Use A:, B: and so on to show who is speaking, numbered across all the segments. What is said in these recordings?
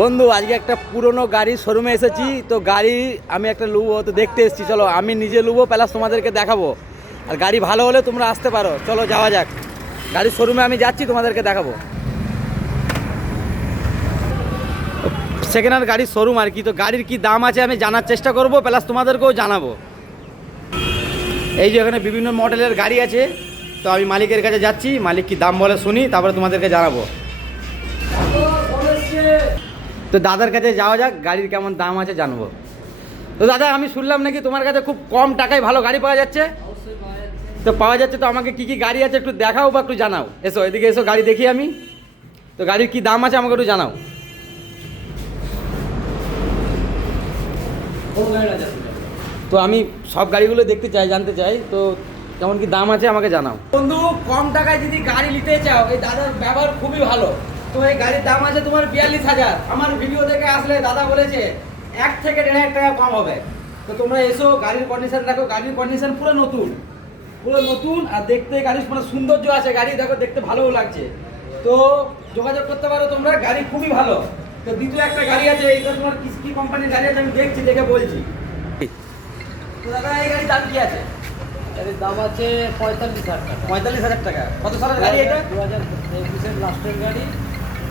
A: বন্ধু, আজকে একটা পুরনো গাড়ির শোরুমে এসেছি। তো গাড়ি আমি একটা লুবো, তো দেখতে এসেছি। চলো, আমি নিজে লুবো, প্লাস তোমাদেরকে দেখাবো। আর গাড়ি ভালো হলে তোমরা আসতে পারো। চলো, যাওয়া যাক। গাড়ির শোরুমে আমি যাচ্ছি, তোমাদেরকে দেখাবো। সেকেন্ড হ্যান্ড গাড়ির শোরুম আর কি। তো গাড়ির কি দাম আছে আমি জানার চেষ্টা করব, প্লাস তোমাদেরকেও জানাব। এই যে এখানে বিভিন্ন মডেলের গাড়ি আছে। তো আমি মালিকের কাছে যাচ্ছি, মালিক কি দাম বলে শুনি, তারপরে তোমাদেরকে জানাব। তো দাদার কাছে যাওয়া যাক, গাড়ির কেমন দাম আছে জানব। তো দাদা, আমি শুনলাম নাকি তোমার কাছে খুব কম টাকায় ভালো গাড়ি পাওয়া যাচ্ছে? তো পাওয়া যাচ্ছে তো আমাকে কি কি গাড়ি আছে একটু দেখাও বা একটু জানাও। এসো, এদিকে এসো, গাড়ি দেখি আমি। তো গাড়ির কি দাম আছে আমাকে একটু জানাও। তো আমি সব গাড়িগুলো দেখতে চাই, জানতে চাই। তো কেমন কি দাম আছে আমাকে জানাও। বন্ধু, কম টাকায় যদি গাড়ি নিতে চাও, এই দাদার ব্যবহার খুবই ভালো। তো এই গাড়ির দাম আছে তোমার বিয়াল্লিশ হাজার। আমার ভিডিও দেখে আসলে দাদা বলেছে এক থেকে দেড় হাজার টাকা কম হবে। তো তোমরা এসো গাড়ির কন্ডিশন দেখো গাড়ির কন্ডিশন পুরো নতুন। পুরো নতুন আর দেখতে গাড়ির মানে সৌন্দর্য আছে গাড়ি দেখো দেখতে ভালোও লাগছে। তো যোগাযোগ করতে পারো তোমরা গাড়ি খুবই ভালো। তো দ্বিতীয় একটা গাড়ি আছে এইটা তোমার কি কি কোম্পানির গাড়ি আছে আমি দেখছি দেখে বলছি। তো দাদা এই গাড়ির দাম কি আছে?
B: এর দাম আছে পঁয়তাল্লিশ হাজার টাকা।
A: পঁয়তাল্লিশ হাজার টাকা। কত সালের গাড়ি এটা?
B: দু হাজার একুশের লাস্টের গাড়ি।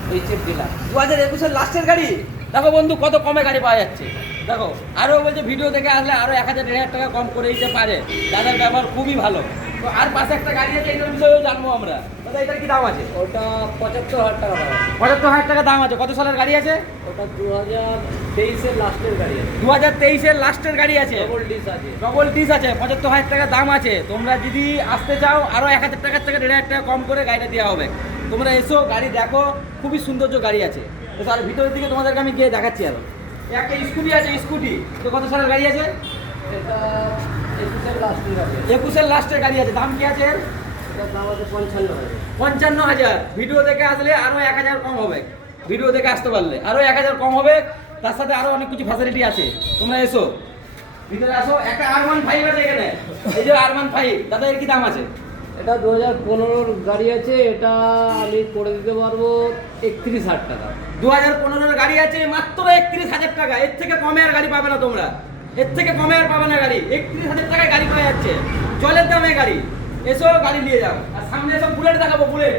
A: দু হাজার একুশের লাস্টের গাড়ি? দেখো বন্ধু, কত কমে গাড়ি পাওয়া যাচ্ছে। দেখো, আরও বলছে ভিডিও দেখে আসলে আরও এক হাজার, দেড় হাজার টাকা কম করে দিতে পারে। যাদের ব্যবহার খুবই ভালো। তো আর পাশে একটা গাড়ি আছে, এটার বিষয়েও জানব আমরা। এটার কি দাম আছে?
B: ওটা পঁচাত্তর হাজার টাকা দাম আছে।
A: পঁচাত্তর হাজার টাকা দাম আছে। কত সালের গাড়ি আছে?
B: ওটা দু হাজার তেইশের লাস্টের গাড়ি আছে।
A: দু হাজার তেইশের লাস্টের গাড়ি আছে?
B: ডবল ডিস আছে।
A: ডবল ডিস আছে। পঁচাত্তর হাজার টাকা দাম আছে। তোমরা যদি আসতে চাও আরও এক হাজার টাকার থেকে দেড় হাজার টাকা কম করে গাড়িটা দেওয়া হবে। তোমরা এসো গাড়ি দেখো। খুবই সৌন্দর্য গাড়ি আছে। তো তার ভিতরের দিকে তোমাদেরকে আমি গিয়ে দেখাচ্ছি আরও। একটা স্কুটি আছে স্কুটি তো কত সালের গাড়ি আছে?
B: এটা একুশের লাস্টের গাড়ি আছে।
A: একুশের লাস্টের গাড়ি আছে। দাম কি আছে?
B: পঞ্চান্ন হাজার।
A: ভিডিও দেখে আসলে আরও এক হাজার কম হবে। ভিডিও দেখে আসতে পারলে। আরও এক হাজার কম হবে। তার সাথে আরও অনেক কিছু ফ্যাসিলিটি আছে। তোমরা এসো। ভিতরে আসো। একটা আর ওয়ান ফাইভ আছে এখানে। এই যে আর ওয়ান ফাইভ দাদা এর কি দাম আছে?
B: এটা দু হাজার পনেরোর গাড়ি আছে। এটা আমি করে দিতে পারব একত্রিশ হাজার টাকা।
A: দু হাজার পনেরোর গাড়ি আছে মাত্র একত্রিশ হাজার টাকা। এর থেকে কমে আর গাড়ি পাবে না তোমরা। এর থেকে কমে আর পাবে না গাড়ি। একত্রিশ হাজার টাকায় গাড়ি পাওয়া যাচ্ছে। জলের দামে গাড়ি। এসো গাড়ি নিয়ে যাও। আর সামনে এসব বুলেট দেখাবো বুলেট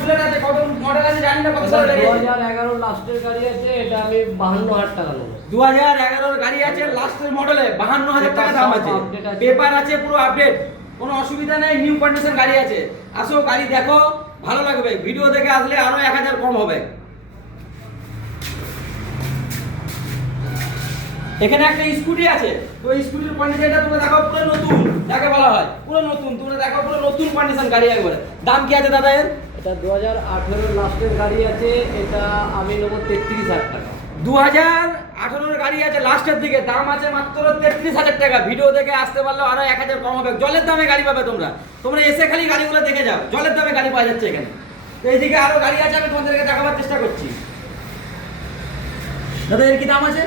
A: বুলেট আছে কত মডেল আছে জানি না কত
B: দু
A: গাড়ি আছে
B: হাজার এগারো লাস্টের গাড়ি আছে এটা আমি বাহান্ন হাজার টাকা নেব।
A: দু হাজার এগারোর গাড়ি আছে লাস্টের মডেলে বাহান্ন হাজার টাকা দাম আছে। পেপার আছে। পুরো আপডেট কোনো অসুবিধা নেই নিউ কন্ডিশন গাড়ি আছে। আসো গাড়ি দেখো ভালো লাগবে। ভিডিও দেখে আসলে আরও এক হাজার কম হবে। এখানে একটা স্কুটি আছে। তো স্কুটির কন্ডিশনটা তোমরা দেখো পুরো নতুন যাকে বলা হয়। পুরো নতুন তোমরা দেখো পুরো নতুন কন্ডিশন গাড়ি একবারে। দাম কি আছে দাদা এর?
B: এটা দু হাজার আঠেরোর লাস্টের গাড়ি আছে এটা আমি নেব তেত্রিশ হাজার টাকা।
A: দু হাজার আঠারোর গাড়ি আছে লাস্টের দিকে দাম আছে মাত্র তেত্রিশ হাজার টাকা। ভিডিও দেখে আসতে পারলেও আরও এক হাজার কম হবে। জলের দামে গাড়ি পাবে তোমরা। তোমরা এসে খালি গাড়িগুলো দেখে যাও। জলের দামে গাড়ি পাওয়া যাচ্ছে এখানে। তো এইদিকে আরও গাড়ি আছে আমি তোমাদেরকে দেখাবার চেষ্টা করছি। দাদা এর কি দাম আছে?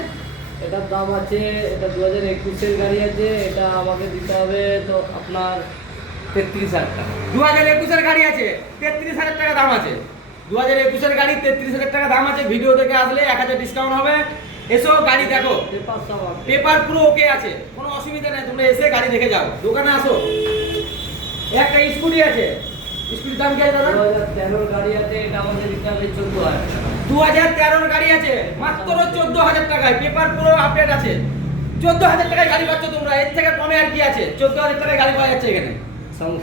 B: এটার দাম আছে এটা দু হাজার একুশের গাড়ি আছে এটা আমাকে দিতে হবে তো আপনার তেত্রিশ হাজার টাকা।
A: দু হাজার একুশের গাড়ি আছে তেত্রিশ হাজার টাকা দাম আছে। দু হাজার একুশের গাড়ি তেত্রিশ হাজার টাকা দাম আছে ভিডিও দেখে আসলে এক হাজার ডিসকাউন্ট হবে। এসো গাড়ি দেখো।
B: পেপার
A: পুরো ওকে আছে কোনো অসুবিধা নেই তোমরা এসে গাড়ি দেখে যাও। দোকানে আসো। একটা স্কুটি আছে। স্কুটির দাম কি আছে দাদা?
B: দু হাজার তেরোর গাড়ি আছে এটা আমাকে দিতে হবে চোদ্দ হাজার টাকা
A: দু হাজার তেরোর গাড়ি আছে। মাত্র চোদ্দ হাজার টাকায়। পেপার পুরো আপডেট আছে। চোদ্দ হাজার টাকায় গাড়ি পাচ্ছ তোমরা। এর থেকে কমে আর কি আছে? চোদ্দ হাজার টাকায় গাড়ি পাওয়া যাচ্ছে এখানে।
B: সঙ্গে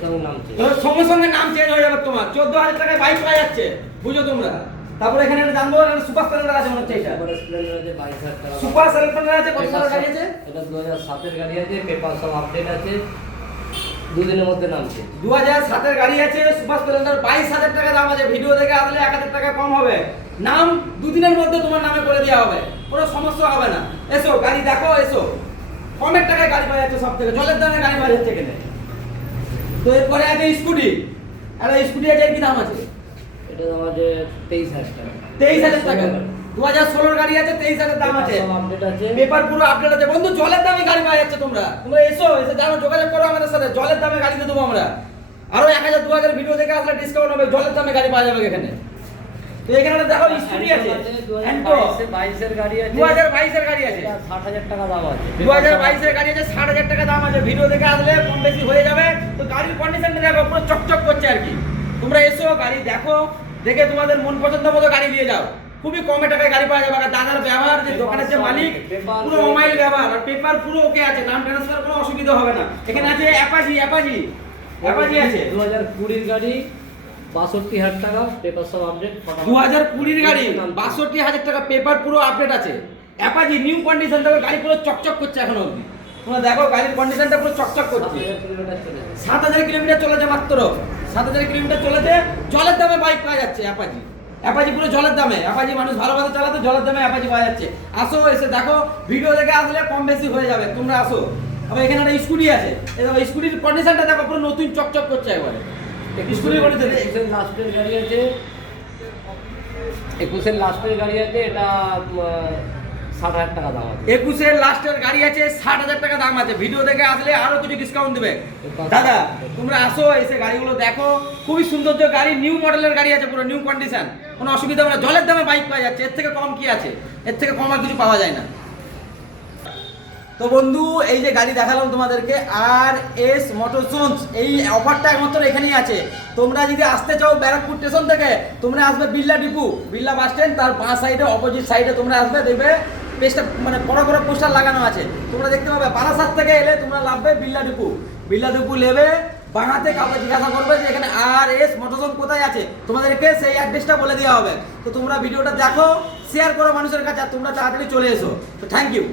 B: সঙ্গে
A: নাম চেঞ্জ হয়ে যাবে তোমার। চোদ্দ হাজার টাকায় বাইক পাওয়া যাচ্ছে। বুঝো তোমরা। তারপরে এখানে জানব সুপার স্প্লেন্ডার আছে মনে হচ্ছে এটা সুপার স্প্লেন্ডার আছে কত সালের গাড়ি আছে?
B: এটা দু হাজার সাতের গাড়ি আছে পেপার সব আপডেট আছে। দুদিনের মধ্যে নামছে।
A: দু হাজার সাতের গাড়ি আছে সুপার স্প্লেন্ডার বাইশ হাজার টাকা দাম আছে ভিডিও দেখে আসলে এক হাজার টাকা কম হবে। নাম দুদিনের মধ্যে তোমার নামে করে দেওয়া হবে। কোনো সমস্যা হবে না। এসো গাড়ি দেখো এসো। কমের টাকায় গাড়ি পাওয়া যাচ্ছে সব থেকে জলের দামে গাড়ি পাওয়া যাচ্ছে এখানে। তো এরপরে আছে স্কুটি। আর স্কুটি আছে কি দাম আছে?
B: এটা দাম আছে তেইশ হাজার টাকা।
A: তেইশ হাজার টাকা। দু হাজার ষোলোর গাড়ি আছে তেইশ হাজার দাম আছে। পেপার পুরো আপডেট আছে। বন্ধু জলের দামে গাড়ি পাওয়া যাচ্ছে তোমরা। তোমরা এসো এসে জানো যোগাযোগ করো আমাদের সাথে। জলের দামে গাড়ি দেবো আমরা। আরও এক হাজার দু হাজার ভিডিও দেখে আসলে ডিসকাউন্ট হবে। জলের দামে গাড়ি পাওয়া যাবে এখানে। তো এখানে দেখো স্কুটি আছে। অ্যান্টো
B: বাইশের গাড়ি আছে।
A: দু হাজার বাইশের গাড়ি আছে।
B: ষাট হাজার টাকা দাম আছে।
A: দু হাজার বাইশের গাড়ি আছে ষাট হাজার টাকা দাম আছে। ভিডিও দেখে আসলে কম বেশি হয়ে যাবে। তো গাড়ির কন্ডিশনটা দেখো পুরো চকচক করছে আর কি। তোমরা এসো গাড়ি দেখো। দেখে তোমাদের মন পছন্দ মতো গাড়ি নিয়ে যাও। খুবই কমে টাকায় গাড়ি পাওয়া যাবে। দাদার ব্যবহার যে দোকানের যে মালিক পুরো মোবাইল ব্যবহার আর পেপার পুরো ওকে আছে নাম ট্রান্সফার কোনো অসুবিধা হবে না। এখানে আছে অ্যাপাজি অ্যাপাজি অ্যাপাজি আছে।
B: দু হাজার কুড়ির গাড়ি বাষট্টি হাজার টাকা পেপার সব আপডেট
A: দু হাজার কুড়ির গাড়ি বাষট্টি হাজার টাকা পেপার পুরো আপডেট আছে। অ্যাপাজি নিউ কন্ডিশন দেখো গাড়ি পুরো চকচক করছে এখন অবধি। তোমরা দেখো গাড়ির কন্ডিশনটা পুরো চকচক করছে। সাত হাজার কিলোমিটার চলেছে মাত্র। সাত হাজার কিলোমিটার চলেছে জলের দামে বাইক পাওয়া যাচ্ছে অ্যাপাজি অ্যাপাজি পুরো জলের দামে অ্যাপাজি মানুষ ভালোভাবে চালাতে জলের দামে অ্যাপাজি পাওয়া যাচ্ছে। আসো এসে দেখো ভিডিও দেখে আসলে কম বেশি হয়ে যাবে তোমরা আসো। আবার এখানে একটা স্কুটি আছে এই স্কুটির কন্ডিশনটা দেখো পুরো নতুন চকচক করছে একবারে। স্কুটির কন্ডিশন
B: লাস্টের গাড়ি আছে একুশের লাস্টের গাড়ি আছে এটা ষাট হাজার টাকা দাম আছে।
A: একুশের লাস্টের গাড়ি আছে ষাট হাজার টাকা দাম আছে। ভিডিও দেখে আসলে আরও কিছু ডিসকাউন্ট দেবে। দাদা তোমরা আসো এসে গাড়িগুলো দেখো। খুবই সৌন্দর্য গাড়ি নিউ মডেলের গাড়ি আছে পুরো নিউ কন্ডিশন কোনো অসুবিধা হবে না। জলের দামে বাইক পাওয়া যাচ্ছে। এর থেকে কম কি আছে? এর থেকে কম আর কিছু পাওয়া যায় না। তো বন্ধু, এই যে গাড়ি দেখালাম তোমাদেরকে আর এস মোটরসন্স এই অফারটা একমাত্র এখানেই আছে। তোমরা যদি আসতে চাও ব্যারাকপুর স্টেশন থেকে, তোমরা আসবে বিল্লা ডিপু। বিল্লা বাস স্ট্যান্ড তার বাঁ সাইডে অপোজিট সাইডে তোমরা আসবে, দেখবে পেজটা মানে বড় বড় পোস্টার লাগানো আছে। তোমরা দেখতে পাবে, বারাসাত থেকে এলে তোমরা লাভবে বিল্লা ডিপু। বিল্লা ডিপু নেবে বাঙাতে কাউকে জিজ্ঞাসা করবে যে এখানে আর এস মোটরসন কোথায় আছে? তোমাদেরকে সেই অ্যাড্রেসটা বলে দেওয়া হবে। তো তোমরা ভিডিওটা দেখো শেয়ার করো মানুষের কাছে আর তোমরা তাড়াতাড়ি চলে এসো। তো থ্যাংক ইউ